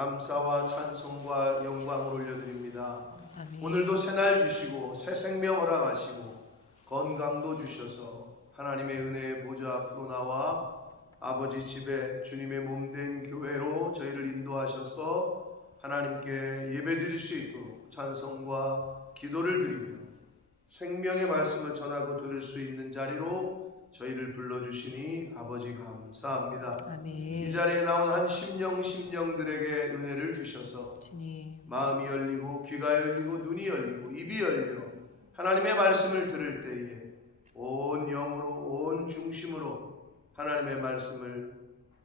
감사와 찬송과 영광을 올려드립니다. 아멘. 오늘도 새날 주시고 새 생명 허락하시고 건강도 주셔서 하나님의 은혜의 보좌 앞으로 나와 아버지 집에 주님의 몸된 교회로 저희를 인도하셔서 하나님께 예배드릴 수 있도록 찬송과 기도를 드리며 생명의 말씀을 전하고 들을 수 있는 자리로 저희를 불러주시니 아버지 감사합니다. 아멘. 이 자리에 나온 한 심령들에게 은혜를 주셔서 주님. 마음이 열리고 귀가 열리고 눈이 열리고 입이 열려 하나님의 말씀을 들을 때에 온 영으로 온 중심으로 하나님의 말씀을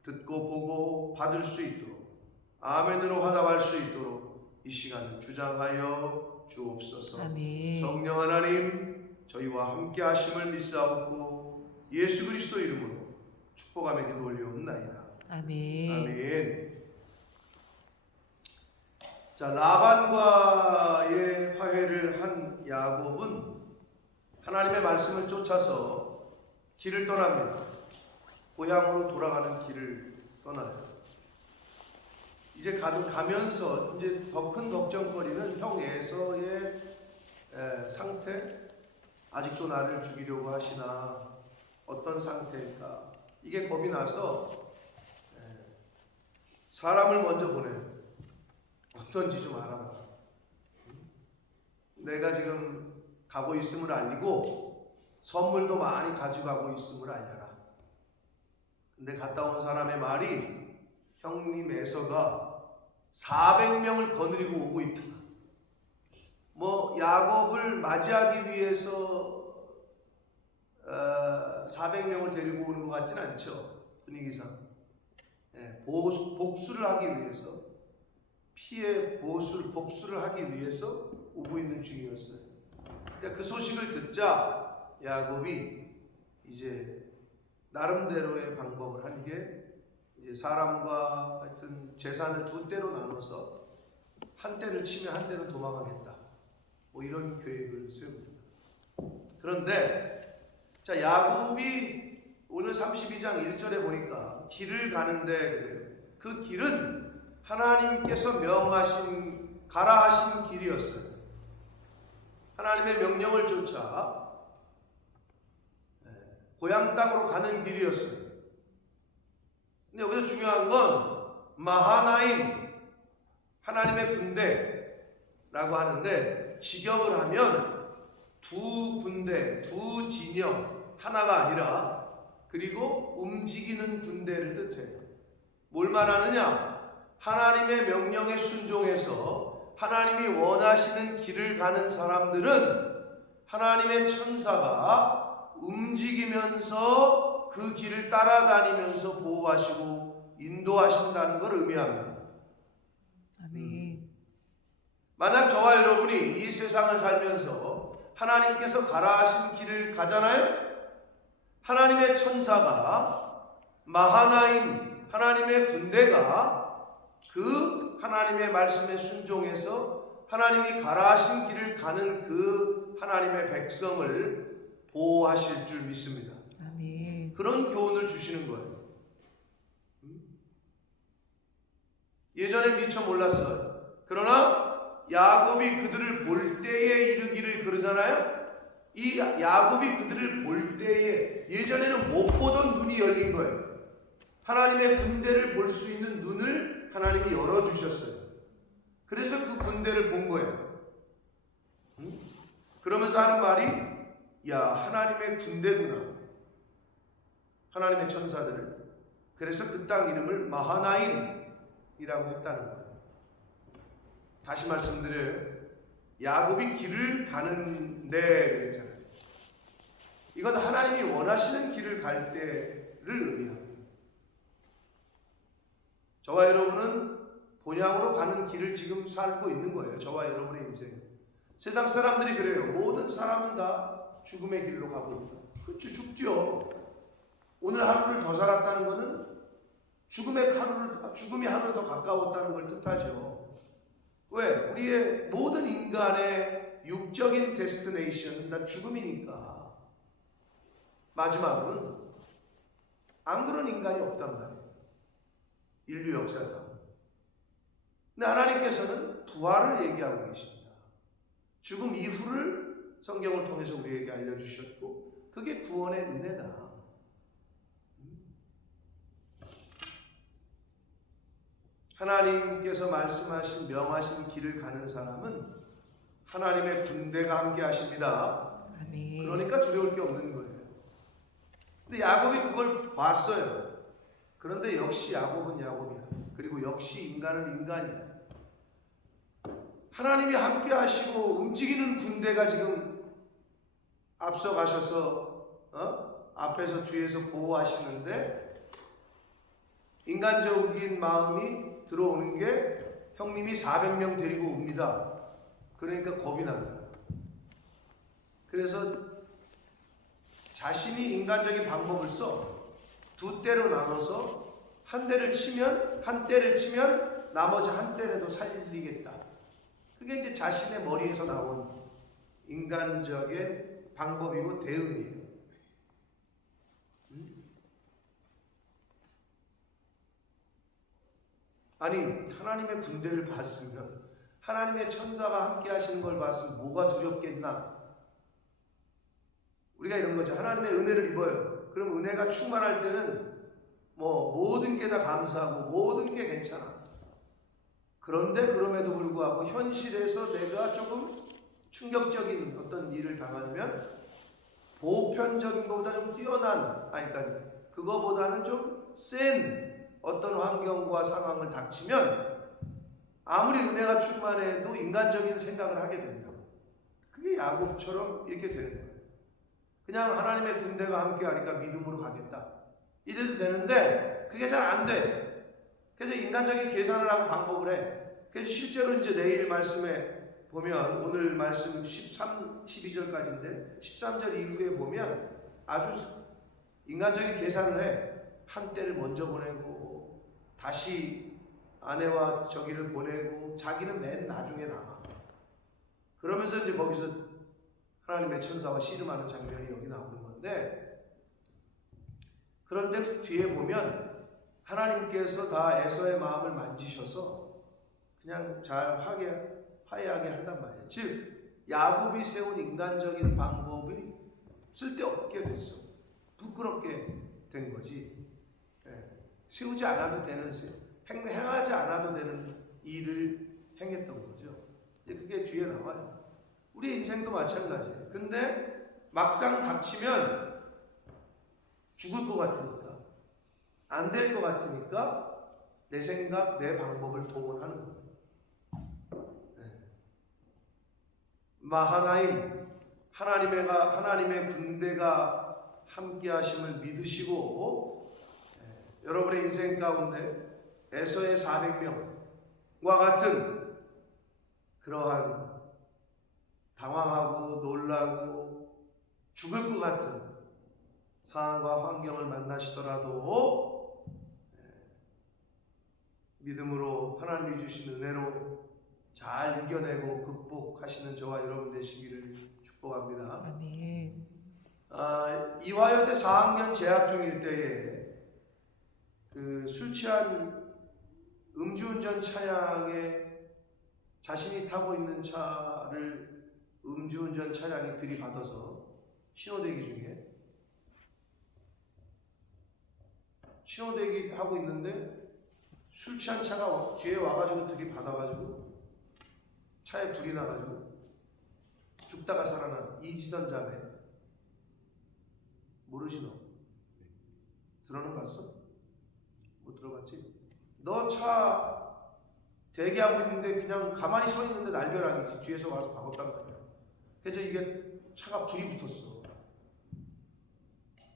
듣고 보고 받을 수 있도록 아멘으로 화답할 수 있도록 이 시간을 주장하여 주옵소서. 아멘. 성령 하나님 저희와 함께 하심을 믿사옵고 예수 그리스도 이름으로 축복하며 기도 올리옵나이다. 아멘. 아멘. 자, 라반과의 화해를 한 야곱은 하나님의 말씀을 쫓아서 길을 떠납니다. 고향으로 돌아가는 길을 떠나요. 이제 가면서 이제 더 큰 걱정거리는 형 에서의 상태, 아직도 나를 죽이려고 하시나 어떤 상태일까? 이게 겁이 나서 사람을 먼저 보내요. 어떤지 좀 알아봐. 내가 지금 가고 있음을 알리고 선물도 많이 가지고 가고 있음을 알려라. 근데 갔다 온 사람의 말이 형님 에서가 400명을 거느리고 오고 있다. 뭐 야곱을 맞이하기 위해서 400명을 데리고 오는 것 같진 않죠. 분위기상. 복수를 하기 위해서 피해 복수를 하기 위해서 오고 있는 중이었어요. 그러니까 그 소식을 듣자 야곱이 이제 나름대로의 방법을 한 게 이제 사람과 하여튼 재산을 두 대로 나눠서 한 대를 치면 한 대는 도망가겠다. 뭐 이런 계획을 세웁니다. 그런데 자 야곱이 오늘 32장 1절에 보니까 길을 가는데 그래요. 그 길은 하나님께서 명하신 가라 하신 길이었어요. 하나님의 명령을 쫓아 고향 땅으로 가는 길이었어요. 근데 여기서 중요한 건 마하나임 하나님의 군대라고 하는데 직역을 하면 두 군대, 두 진영 하나가 아니라 그리고 움직이는 군대를 뜻해요. 뭘 말하느냐? 하나님의 명령에 순종해서 하나님이 원하시는 길을 가는 사람들은 하나님의 천사가 움직이면서 그 길을 따라다니면서 보호하시고 인도하신다는 걸 의미합니다. 아멘. 만약 저와 여러분이 이 세상을 살면서 하나님께서 가라 하신 길을 가잖아요? 하나님의 천사가 마하나임 하나님의 군대가 그 하나님의 말씀에 순종해서 하나님이 가라 하신 길을 가는 그 하나님의 백성을 보호하실 줄 믿습니다. 아멘. 그런 교훈을 주시는 거예요. 예전에 미처 몰랐어요. 그러나 야곱이 그들을 볼 때에 이르기를 그러잖아요. 이 야곱이 그들을 볼 때에 예전에는 못 보던 눈이 열린 거예요. 하나님의 군대를 볼 수 있는 눈을 하나님이 열어주셨어요. 그래서 그 군대를 본 거예요. 그러면서 하는 말이 야 하나님의 군대구나. 하나님의 천사들을. 그래서 그 땅 이름을 마하나임이라고 했다는 거예요. 다시 말씀드려요. 야곱이 길을 가는데 그랬잖아요. 이건 하나님이 원하시는 길을 갈 때를 의미합니다. 저와 여러분은 본향으로 가는 길을 지금 살고 있는 거예요. 저와 여러분의 인생. 세상 사람들이 그래요. 모든 사람은 다 죽음의 길로 가고 있다. 그렇죠. 죽죠. 오늘 하루를 더 살았다는 것은 죽음이 하루 더 가까웠다는 걸 뜻하죠. 왜? 우리의 모든 인간의 육적인 데스티네이션은 다 죽음이니까. 마지막은 안 그런 인간이 없단 말이에요. 인류 역사상. 근데 하나님께서는 부활을 얘기하고 계십니다. 죽음 이후를 성경을 통해서 우리에게 알려주셨고 그게 구원의 은혜다. 하나님께서 말씀하신 명하신 길을 가는 사람은 하나님의 군대가 함께 하십니다. 아멘. 그러니까 두려울 게 없는 거예요. 근데 야곱이 그걸 봤어요. 그런데 역시 야곱은 야곱이야. 그리고 역시 인간은 인간이야. 하나님이 함께 하시고 움직이는 군대가 지금 앞서 가셔서 앞에서 뒤에서 보호하시는데 인간적인 마음이 들어오는 게 형님이 400명 데리고 옵니다. 그러니까 겁이 납니다. 그래서 자신이 인간적인 방법을 써 두 대로 나눠서 한 대를 치면 나머지 한 대라도 살리겠다. 그게 이제 자신의 머리에서 나온 인간적인 방법이고 대응이에요. 아니 하나님의 군대를 봤으면 하나님의 천사가 함께 하시는 걸 봤으면 뭐가 두렵겠나? 우리가 이런 거죠. 하나님의 은혜를 입어요. 그럼 은혜가 충만할 때는 뭐 모든 게 다 감사하고 모든 게 괜찮아. 그런데 그럼에도 불구하고 현실에서 내가 조금 충격적인 어떤 일을 당하면 보편적인 것보다 좀 뛰어난, 그러니까 그거보다는 좀 센 어떤 환경과 상황을 닥치면 아무리 은혜가 충만해도 인간적인 생각을 하게 된다. 그게 야곱처럼 이렇게 되는 거예요. 그냥 하나님의 군대가 함께 하니까 믿음으로 가겠다. 이래도 되는데 그게 잘 안 돼. 그래서 인간적인 계산을 하고 방법을 해. 그래서 실제로 이제 내일 말씀에 보면 오늘 말씀 12절까지인데 13절 이후에 보면 아주 인간적인 계산을 해. 한 때를 먼저 보내고 다시 아내와 저기를 보내고 자기는 맨 나중에 남아. 그러면서 이제 거기서 하나님의 천사와 씨름하는 장면이 여기 나오는 건데, 그런데 뒤에 보면 하나님께서 다 에서의 마음을 만지셔서 그냥 잘 화해하게 한단 말이에요. 즉 야곱이 세운 인간적인 방법이 쓸데없게 됐어. 부끄럽게 된 거지. 세우지 않아도 되는, 행하지 않아도 되는 일을 행했던 거죠. 그게 뒤에 나와요. 우리 인생도 마찬가지예요. 근데 막상 닥치면 죽을 것 같으니까, 안 될 것 같으니까 내 생각, 내 방법을 동원하는 거예요. 마하나임, 하나님의 군대가 함께 하심을 믿으시고 여러분의 인생 가운데 에서의 400명과 같은 그러한 당황하고 놀라고 죽을 것 같은 상황과 환경을 만나시더라도 믿음으로 하나님이 주신 은혜로 잘 이겨내고 극복하시는 저와 여러분 되시기를 축복합니다. 아멘. 이화여대 4학년 재학 중일 때에 술 취한 음주운전 차량에 자신이 타고 있는 차를 음주운전 차량이 들이받아서 신호대기 중에 신호대기 하고 있는데 술 취한 차가 뒤에 와가지고 들이받아가지고 차에 불이 나가지고 죽다가 살아난 이지선 자매. 모르지 너? 들어는 봤어? 못 들어봤지? 너 차 대기하고 있는데 그냥 가만히 서 있는데 날벼락이지. 뒤에서 와서 박았단 말이야. 그래서 이게 차가 불이 붙었어.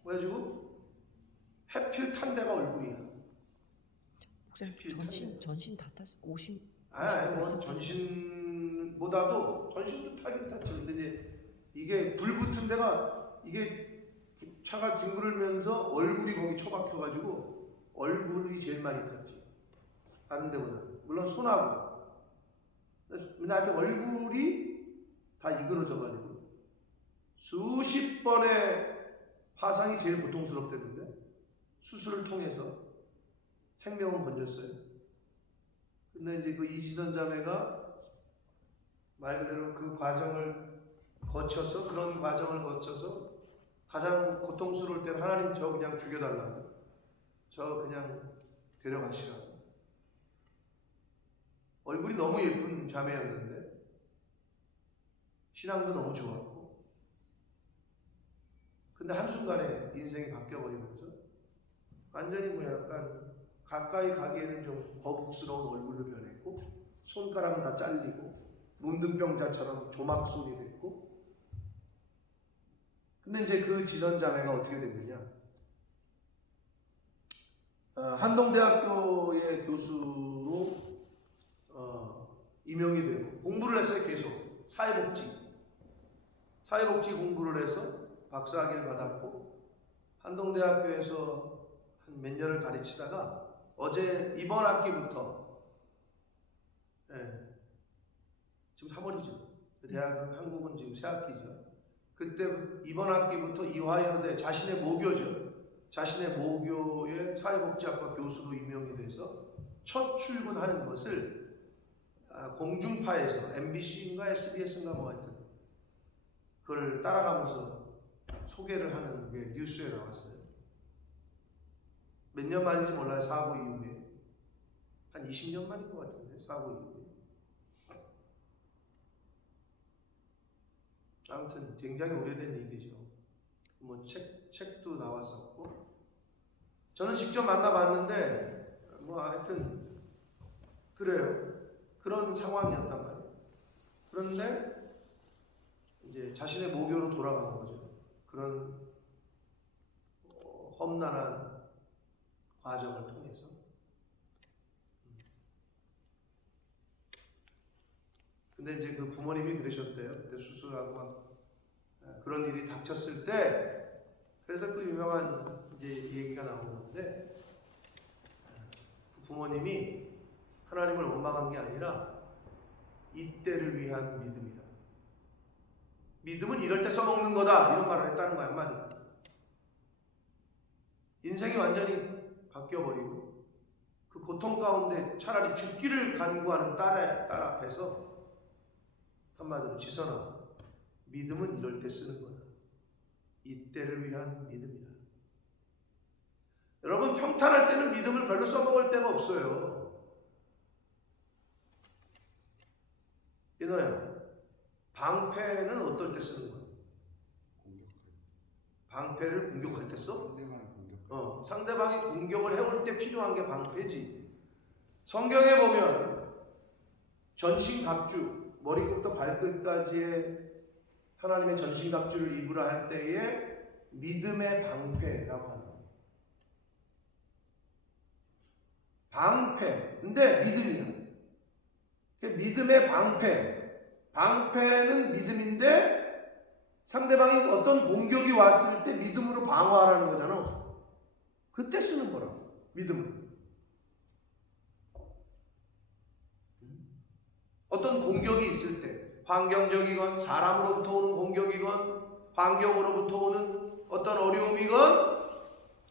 그래가지고 해필 탄 데가 얼굴이야. 목사님 전신 다 탔어. 50. 뭐 전신보다도 전신도 타긴 탔죠. 근데 이제 이게 불 붙은 데가 이게 차가 뒹굴면서 얼굴이 거기 처박혀가지고 얼굴이 제일 많이 탔지. 다른 데보다. 물론 손하고. 나한테 얼굴이 다 이그러져가지고 수십 번의 화상이 제일 고통스럽다는데 수술을 통해서 생명을 건졌어요. 근데 이제 그 이지선 자매가 말 그대로 그 과정을 거쳐서, 그런 과정을 거쳐서 가장 고통스러울 때는 하나님 저 그냥 죽여달라고, 저 그냥 데려가시라고. 얼굴이 너무 예쁜 자매였는데 신앙도 너무 좋았고, 근데 한순간에 인생이 바뀌어버리면서 완전히 뭐 약간 가까이 가기에는 좀 거북스러운 얼굴로 변했고, 손가락은 다 잘리고 문둥병자처럼 조막손이 됐고. 근데 이제 그 지선자매가 어떻게 됐느냐, 한동대학교의 교수로 임용이 되고 공부를 했어요. 계속 사회복지 공부를 해서 박사학위를 받았고, 한동대학교에서 한 몇 년을 가르치다가 어제 이번 학기부터, 지금 3월이죠. 대학은 한국은 지금 새 학기죠. 그때 이번 학기부터 이화여대 자신의 모교의 사회복지학과 교수로 임명이 돼서 첫 출근하는 것을 공중파에서 MBC인가 SBS인가 뭐 하여튼 그걸 따라가면서 소개를 하는 게 뉴스에 나왔어요. 몇 년 만인지 몰라요. 사고 이후에 한 20년 만인 것 같은데, 사고 이후에. 아무튼 굉장히 오래된 얘기죠. 뭐 책도 나왔었고, 저는 직접 만나봤는데 뭐 하여튼 그래요. 그런 상황이었단 말이에요. 그런데 이제 자신의 모교로 돌아간 거죠. 그런 험난한 과정을 통해서. 근데 이제 그 부모님이 그러셨대요. 그때 수술하고 막 그런 일이 닥쳤을 때, 그래서 그 유명한 이제 얘기가 나오는데, 그 부모님이 하나님을 원망한 게 아니라 이때를 위한 믿음이다. 믿음은 이럴 때 써먹는 거다, 이런 말을 했다는 거야, 한마디. 인생이 완전히 바뀌어버리고 그 고통 가운데 차라리 죽기를 간구하는 딸 앞에서 한마디로, 지선아, 믿음은 이럴 때 쓰는 거다. 이때를 위한 믿음이다. 여러분, 평탄할 때는 믿음을 별로 써먹을 데가 없어요. 이노야, 방패는 어떨 때 쓰는 거야? 방패를 공격할 때 써? 상대방이 공격을 해올 때 필요한 게 방패지. 성경에 보면 전신갑주, 머리끝부터 발끝까지의 하나님의 전신갑주를 입으라 할 때에 믿음의 방패라고 한다. 방패. 근데 믿음이야. 믿음의 방패는 믿음인데, 상대방이 어떤 공격이 왔을 때 믿음으로 방어하라는 거잖아. 그때 쓰는 거라고, 믿음은. 어떤 공격이 있을 때, 환경적이건 사람으로부터 오는 공격이건 환경으로부터 오는 어떤 어려움이건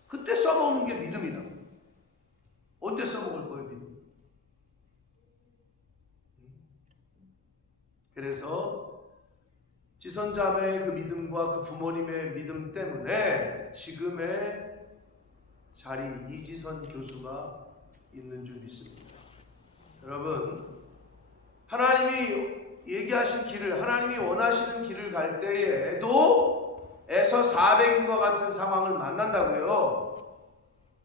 그때 써먹는 게 믿음이다. 언제 써먹을 거예요, 믿음? 그래서 지선자매의 그 믿음과 그 부모님의 믿음 때문에 지금의 자리, 이지선 교수가 있는 줄 믿습니다. 여러분, 하나님이 얘기하신 길을, 하나님이 원하시는 길을 갈 때에도 에서 400인과 같은 상황을 만난다고요.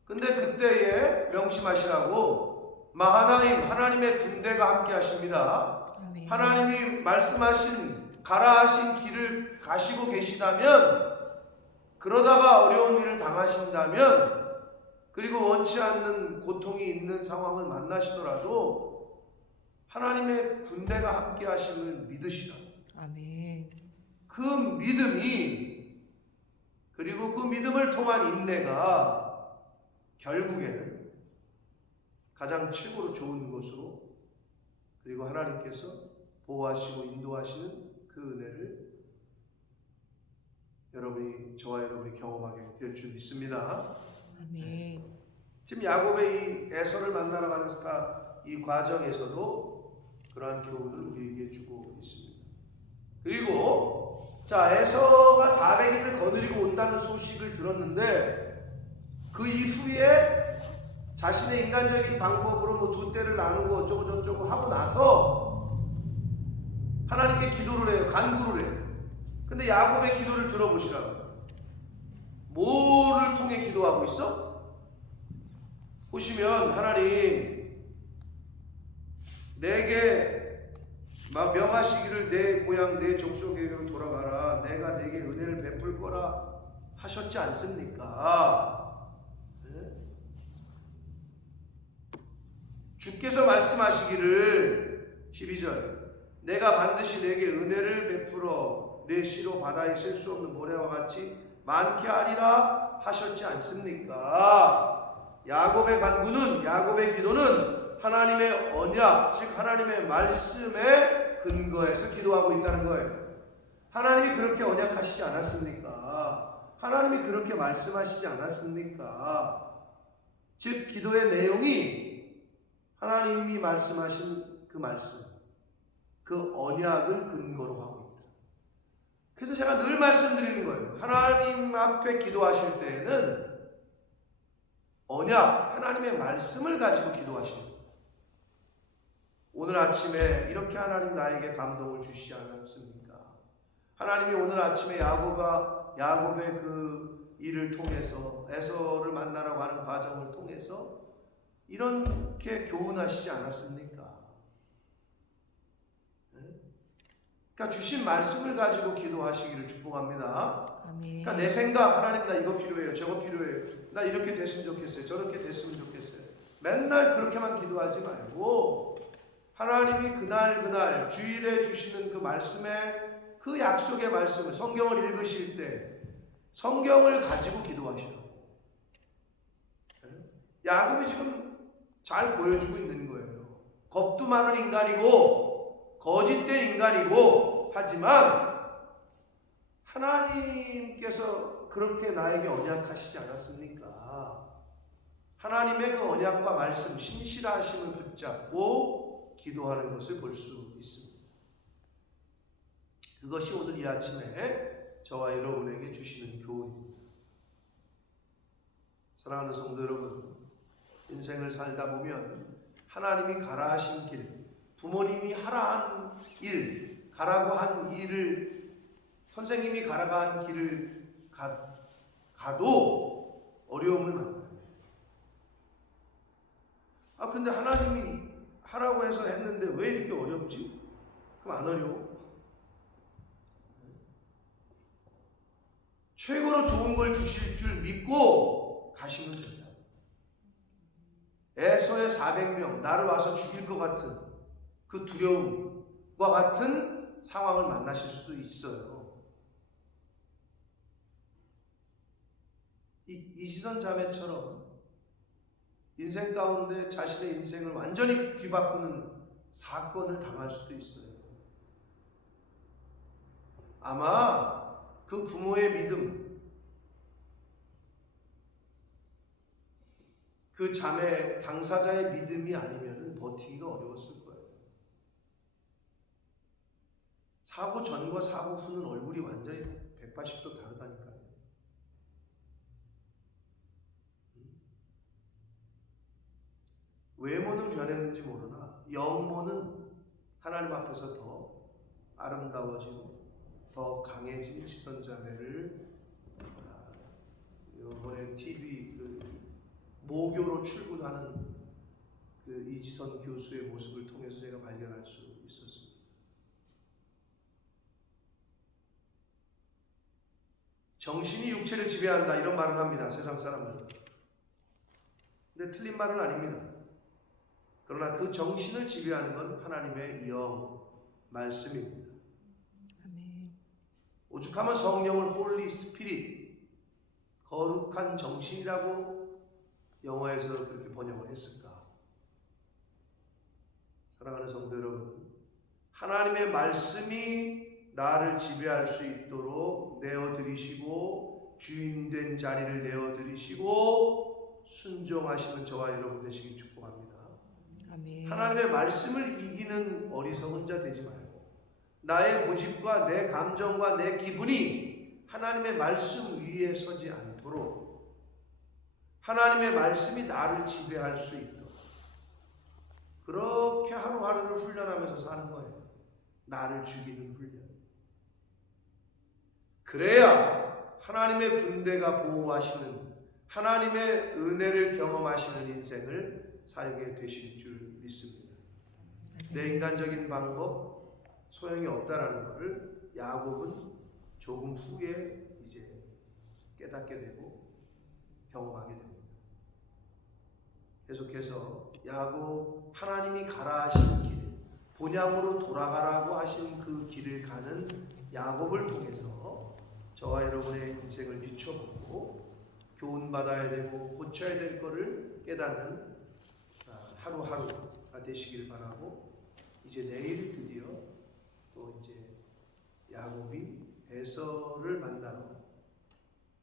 근데 그때에 명심하시라고, 마하나임, 하나님의 군대가 함께 하십니다. 아멘. 하나님이 말씀하신, 가라 하신 길을 가시고 계시다면, 그러다가 어려운 일을 당하신다면, 그리고 원치 않는 고통이 있는 상황을 만나시더라도 하나님의 군대가 함께 하심을 믿으시라. 아멘. 그 믿음이, 그리고 그 믿음을 통한 인내가 결국에는 가장 최고로 좋은 것으로, 그리고 하나님께서 보호하시고 인도하시는 그 은혜를 저와 여러분이 경험하게 될 줄 믿습니다. 아멘. 지금 야곱의 이 에서를 만나러 가는 이 과정에서도 그러한 교훈을 우리에게 주고 있습니다. 그리고 자, 에서가 400일을 거느리고 온다는 소식을 들었는데 그 이후에 자신의 인간적인 방법으로 뭐 두 떼를 나누고 어쩌고 저쩌고 하고 나서 하나님께 기도를 해요. 간구를 해요. 근데 야곱의 기도를 들어보시라고. 뭐를 통해 기도하고 있어? 보시면 하나님 내게 명하시기를 내 고향 내 족속에게로 돌아가라. 내가 내게 은혜를 베풀 거라 하셨지 않습니까? 네? 주께서 말씀하시기를 12절 내가 반드시 내게 은혜를 베풀어 내 시로 바다에 셀 수 없는 모래와 같이 많게 하리라 하셨지 않습니까? 야곱의 간구는 야곱의 기도는 하나님의 언약 즉 하나님의 말씀에 근거해서 기도하고 있다는 거예요. 하나님이 그렇게 언약하시지 않았습니까? 하나님이 그렇게 말씀하시지 않았습니까? 즉 기도의 내용이 하나님이 말씀하신 그 말씀 그 언약을 근거로 하고 있다. 그래서 제가 늘 말씀드리는 거예요. 하나님 앞에 기도하실 때에는 언약, 하나님의 말씀을 가지고 기도하시는 거예요. 오늘 아침에 이렇게 하나님 나에게 감동을 주시지 않았습니까? 하나님이 오늘 아침에 야곱의 그 일을 통해서 에서를 만나라고 하는 과정을 통해서 이렇게 교훈하시지 않았습니까? 그러니까 주신 말씀을 가지고 기도하시기를 축복합니다. 아멘. 그러니까 내 생각, 하나님 나 이거 필요해요, 저거 필요해요, 나 이렇게 됐으면 좋겠어요, 저렇게 됐으면 좋겠어요. 맨날 그렇게만 기도하지 말고 하나님이 그날 주일에 주시는 그 말씀에 그 약속의 말씀을 성경을 읽으실 때 성경을 가지고 기도하시라고. 야곱이 지금 잘 보여주고 있는 거예요. 겁도 많은 인간이고 거짓된 인간이고 하지만 하나님께서 그렇게 나에게 언약하시지 않았습니까? 하나님의 그 언약과 말씀 신실하심을 붙잡고 기도하는 것을 볼 수 있습니다. 그것이 오늘 이 아침에 저와 여러분에게 주시는 교훈입니다. 사랑하는 성도 여러분, 인생을 살다 보면 하나님이 가라 하신 길, 부모님이 하라 한 일, 가라고 한 일을 선생님이 가라고 한 길을 가도 어려움을 만나요. 근데 하나님이 하라고 해서 했는데 왜 이렇게 어렵지? 그럼 안 어려워. 최고로 좋은 걸 주실 줄 믿고 가시면 된다. 에서의 400명, 나를 와서 죽일 것 같은 그 두려움과 같은 상황을 만나실 수도 있어요. 이시선 자매처럼 인생 가운데 자신의 인생을 완전히 뒤바꾸는 사건을 당할 수도 있어요. 아마 그 부모의 믿음, 그 자매 당사자의 믿음이 아니면 버티기가 어려웠을 거예요. 사고 전과 사고 후는 얼굴이 완전히 180도 다르다니까요. 외모는 변했는지 모르나 영모는 하나님 앞에서 더 아름다워지고 더 강해진 지선자매를 이번에 TV 모교로 출근하는 그 이지선 교수의 모습을 통해서 제가 발견할 수 있었습니다. 정신이 육체를 지배한다 이런 말을 합니다. 세상 사람들은. 근데 틀린 말은 아닙니다. 그러나 그 정신을 지배하는 건 하나님의 영, 말씀입니다. 아멘. 오죽하면 성령을 홀리 스피릿, 거룩한 정신이라고 영어에서 그렇게 번역을 했을까? 사랑하는 성도 여러분, 하나님의 말씀이 나를 지배할 수 있도록 내어드리시고 주인된 자리를 내어드리시고 순종하시는 저와 여러분 되시길 축복합니다. 아멘. 하나님의 말씀을 이기는 어리석은 자 되지 말고 나의 고집과 내 감정과 내 기분이 하나님의 말씀 위에 서지 않도록 하나님의 말씀이 나를 지배할 수 있도록 그렇게 하루하루를 훈련하면서 사는 거예요. 나를 죽이는 훈련. 그래야 하나님의 군대가 보호하시는 하나님의 은혜를 경험하시는 인생을 살게 되실 줄 믿습니다. 내 인간적인 방법 소용이 없다라는 것을 야곱은 조금 후에 이제 깨닫게 되고 경험하게 됩니다. 계속해서 야곱 하나님이 가라 하신 길, 본향으로 돌아가라고 하신 그 길을 가는 야곱을 통해서 저와 여러분의 인생을 비춰보고 교훈받아야 되고 고쳐야 될 것을 깨닫는 하루하루가 되시길 바라고 이제 내일 드디어 또 이제 야곱이 에서를 만나러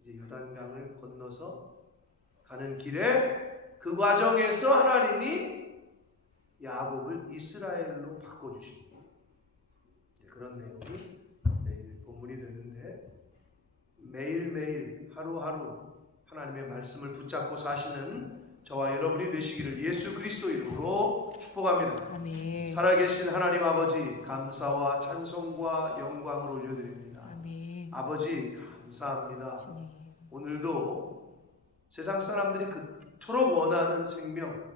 이제 요단강을 건너서 가는 길에 그 과정에서 하나님이 야곱을 이스라엘로 바꿔주십니다. 그런 내용이 내일 본문이 되는데 매일매일 하루하루 하나님의 말씀을 붙잡고 사시는 저와 여러분이 되시기를 예수 그리스도 이름으로 축복합니다. 아멘. 살아계신 하나님 아버지 감사와 찬송과 영광을 올려드립니다. 아멘. 아버지 감사합니다. 주님. 오늘도 세상 사람들이 그토록 원하는 생명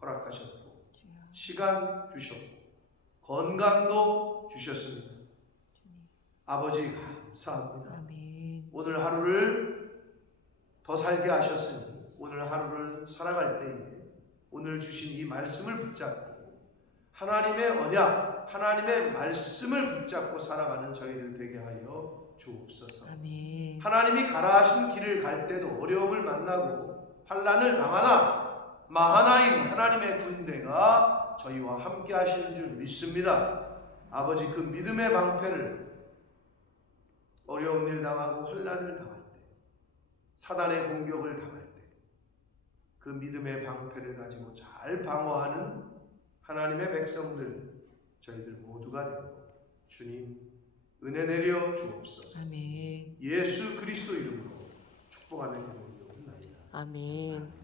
허락하셨고 주여. 시간 주셨고 건강도 주셨습니다. 주님. 아버지 감사합니다. 아멘. 오늘 하루를 더 살게 하셨으니 오늘 하루를 살아갈 때에 오늘 주신 이 말씀을 붙잡고 하나님의 언약, 하나님의 말씀을 붙잡고 살아가는 저희들 되게 하여 주옵소서. 아멘. 하나님이 가라 하신 길을 갈 때도 어려움을 만나고 환난을 당하나 마하나임 하나님의 군대가 저희와 함께 하시는 줄 믿습니다. 아버지 그 믿음의 방패를 어려운 일 당하고 환난을 당할 때 사단의 공격을 당할 때 그 믿음의 방패를 가지고 잘 방어하는 하나님의 백성들 저희들 모두가 되고 주님 은혜 내려 주옵소서. 아멘. 예수 그리스도 이름으로 축복하며 기도드리옵나이다. 아멘.